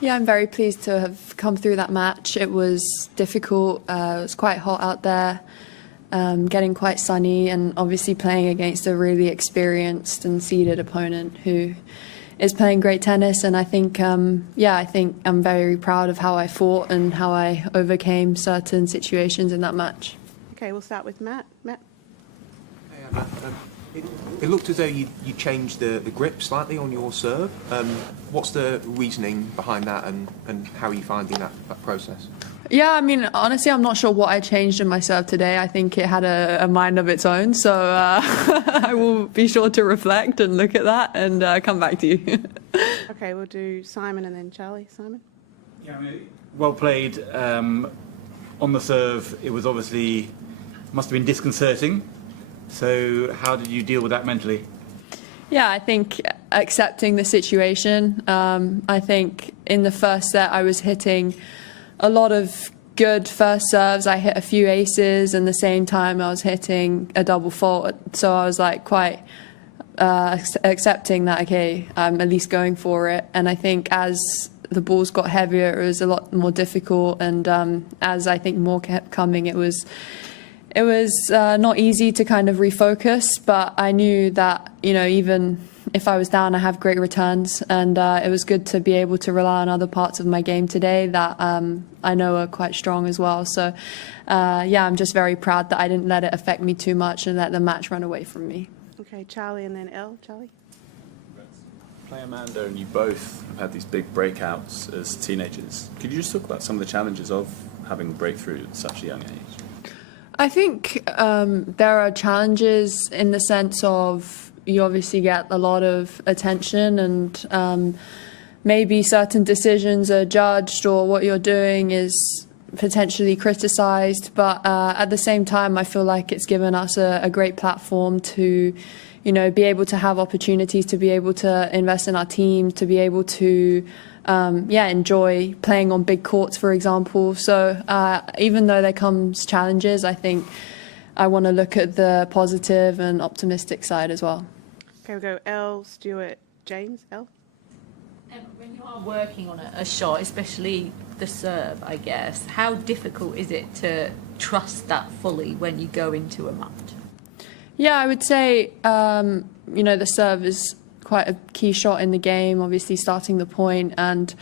Yeah, I'm very pleased to have come through that match. It was difficult. It was quite hot out there, getting quite sunny, and obviously playing against a really experienced and seeded opponent who is playing great tennis. And I think, I think I'm very proud of how I fought and how I overcame certain situations in that match. Okay, we'll start with Matt. Matt? Hey, it looked as though you changed the grip slightly on your serve. What's the reasoning behind that, and how are you finding that process? Yeah, I mean, honestly, I'm not sure what I changed in my serve today. I think it had a mind of its own, so I will be sure to reflect and look at that and come back to you. Okay, we'll do Simon and then Charlie. Simon? Yeah, I mean, well played. On the serve, it was obviously, must have been disconcerting. So how did you deal with that mentally? Yeah, I think accepting the situation. I think in the first set I was hitting a lot of good first serves. I hit a few aces, and at the same time I was hitting a double fault. So I was like quite accepting that, okay, I'm at least going for it. And I think as the balls got heavier, it was a lot more difficult. And as I think more kept coming, it was not easy to kind of refocus, but I knew that, you know, even if I was down, I have great returns, and it was good to be able to rely on other parts of my game today that I know are quite strong as well. So, yeah, I'm just very proud that I didn't let it affect me too much and let the match run away from me. Okay, Charlie and then Elle. Charlie? Play Amanda and you both have had these big breakouts as teenagers. Could you just talk about some of the challenges of having a breakthrough at such a young age? I think there are challenges in the sense of you obviously get a lot of attention, and maybe certain decisions are judged or what you're doing is potentially criticized. But at the same time, I feel like it's given us a great platform to, you know, be able to have opportunities, to be able to invest in our team, to be able to enjoy playing on big courts, for example. So even though there comes challenges, I think I want to look at the positive and optimistic side as well. Okay, we'll go Elle, Stuart, James. Elle? When you are working on a shot, especially the serve, I guess, how difficult is it to trust that fully when you go into a match? Yeah, I would say, you know, the serve is quite a key shot in the game, obviously starting the point. And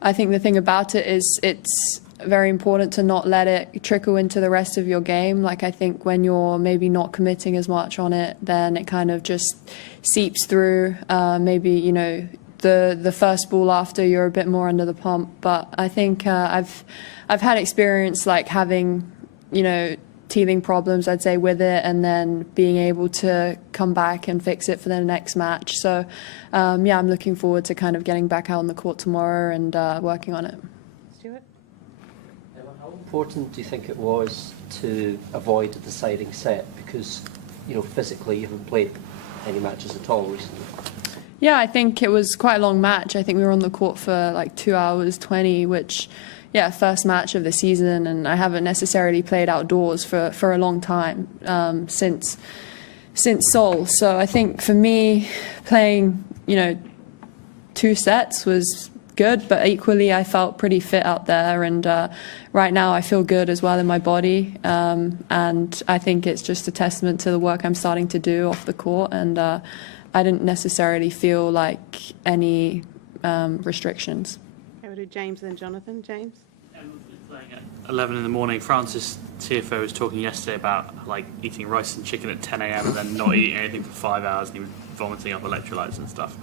I think the thing about it is it's very important to not let it trickle into the rest of your game. Like, I think when you're maybe not committing as much on it, then it kind of just seeps through. Maybe, you know, the first ball after you're a bit more under the pump. But I think I've had experience like having, you know, teething problems, I'd say, with it, and then being able to come back and fix it for the next match. So, yeah, I'm looking forward to kind of getting back out on the court tomorrow and working on it. Stuart? How important do you think it was to avoid a deciding set? Because, you know, physically you haven't played any matches at all recently. Yeah, I think it was quite a long match. I think we were on the court for like 2 hours 20, which, yeah, first match of the season, and I haven't necessarily played outdoors for a long time, since Seoul. So I think for me, playing, you know, 2 sets was good, but equally I felt pretty fit out there, and right now I feel good as well in my body, and I think it's just a testament to the work I'm starting to do off the court, and I didn't necessarily feel like any restrictions. Okay, we'll do James and then Jonathan. James? Playing at 11 in the morning. Francis TFO was talking yesterday about like eating rice and chicken at 10 a.m. and then not eating anything for 5 hours, and he was vomiting up electrolytes and stuff.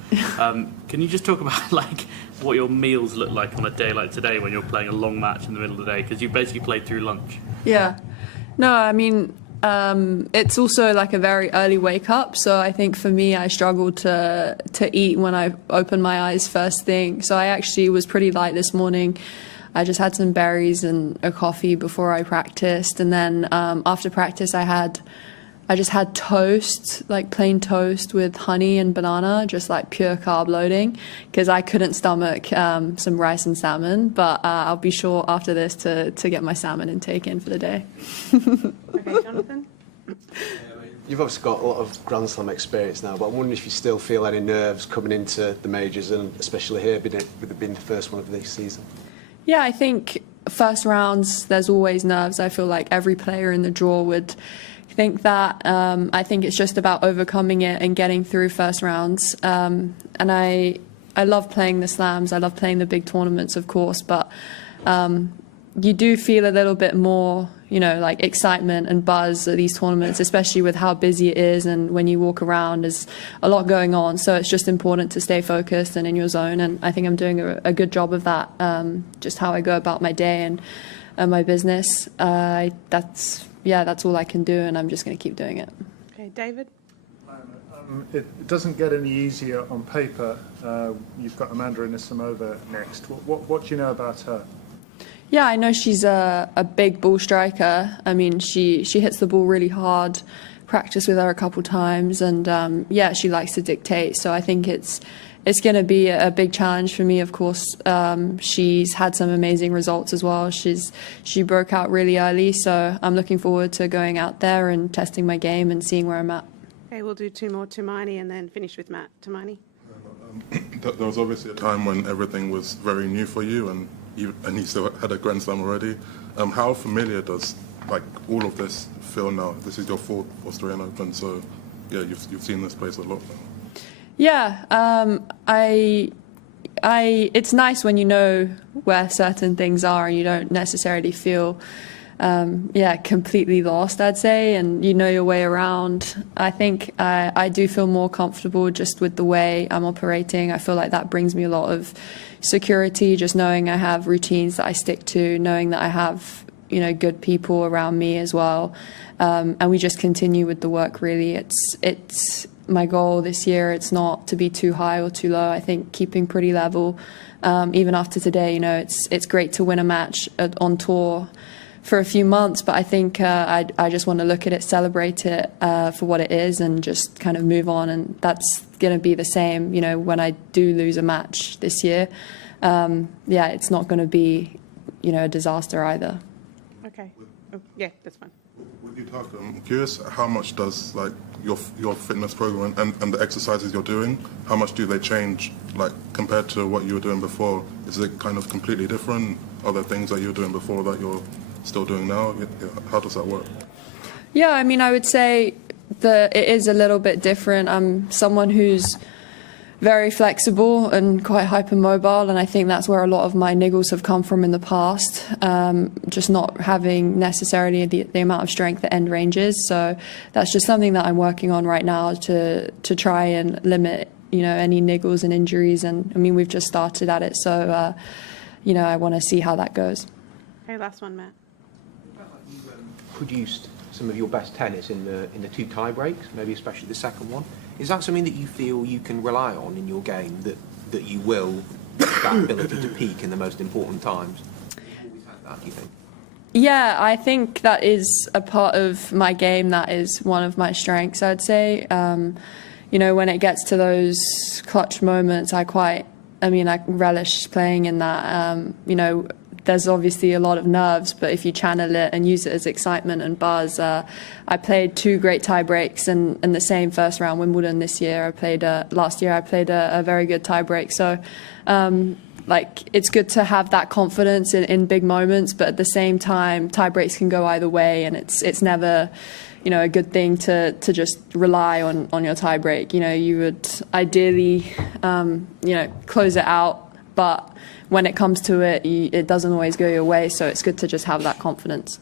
Can you just talk about like what your meals look like on a day like today when you're playing a long match in the middle of the day, because you basically played through lunch? Yeah, no, I mean, it's also like a very early wake up, so I think for me I struggled to eat when I opened my eyes first thing. So I actually was pretty light this morning. I just had some berries and a coffee before I practiced, and then after practice I just had toast, like plain toast with honey and banana, just like pure carb loading, because I couldn't stomach some rice and salmon. But I'll be sure after this to get my salmon intake in for the day. Okay, Jonathan? You've obviously got a lot of Grand Slam experience now, but I'm wondering if you still feel any nerves coming into the majors, and especially here, with it being the first one of this season. Yeah, I think first rounds, there's always nerves. I feel like every player in the draw would think that. I think it's just about overcoming it and getting through first rounds. And I love playing the slams. I love playing the big tournaments, of course, but you do feel a little bit more, you know, like excitement and buzz at these tournaments, especially with how busy it is, and when you walk around, there's a lot going on. So it's just important to stay focused and in your zone, and I think I'm doing a good job of that. Just how I go about my day and my business. That's all I can do, and I'm just going to keep doing it. Okay, David. It doesn't get any easier on paper. You've got Amanda Anisimova next. What do you know about her? Yeah, I know she's a big ball striker. I mean, she hits the ball really hard. Practiced with her a couple times, and yeah, she likes to dictate. So I think it's going to be a big challenge for me. Of course, she's had some amazing results as well. She broke out really early, so I'm looking forward to going out there and testing my game and seeing where I'm at. Okay, we'll do two more, Tumaini, and then finish with Matt. Tumaini. There was obviously a time when everything was very new for you, and you still had a Grand Slam already. How familiar does all of this feel now? This is your fourth Australian Open, so yeah, you've seen this place a lot now. Yeah, it's nice when you know where certain things are and you don't necessarily feel completely lost, I'd say, and you know your way around. I think I do feel more comfortable just with the way I'm operating. I feel like that brings me a lot of security, just knowing I have routines that I stick to, knowing that I have, you know, good people around me as well. And we just continue with the work, really. It's my goal this year. It's not to be too high or too low. I think keeping pretty level, even after today, you know, it's great to win a match on tour for a few months, but I think I just want to look at it, celebrate it for what it is, and just kind of move on. And that's going to be the same, you know, when I do lose a match this year. It's not going to be, you know, a disaster either. Okay. Oh, yeah, that's fine. Would you talk? I'm curious, how much does your fitness program and the exercises you're doing, how much do they change compared to what you were doing before? Is it kind of completely different? Are there things that you were doing before that you're still doing now? How does that work? Yeah, I mean, I would say that it is a little bit different. I'm someone who's very flexible and quite hypermobile, and I think that's where a lot of my niggles have come from in the past, just not having necessarily the amount of strength at end ranges. So that's just something that I'm working on right now to try and limit, you know, any niggles and injuries. And I mean, we've just started at it, so you know, I want to see how that goes. Okay, last one, Matt. Produced some of your best tennis in the two tie breaks, maybe especially the second one. Is that something that you feel you can rely on in your game, that you will that ability to peak in the most important times? Always had that, do you think? Yeah, I think that is a part of my game. That is one of my strengths, I'd say. You know, when it gets to those clutch moments, I relish playing in that. You know, there's obviously a lot of nerves, but if you channel it and use it as excitement and buzz, I played two great tie breaks in the same first round Wimbledon this year. Last year I played a very good tie break. So it's good to have that confidence in big moments, but at the same time, tie breaks can go either way, and it's never, you know, a good thing to just rely on your tie break. You know, you would ideally, you know, close it out, but when it comes to it, it doesn't always go your way, so it's good to just have that confidence.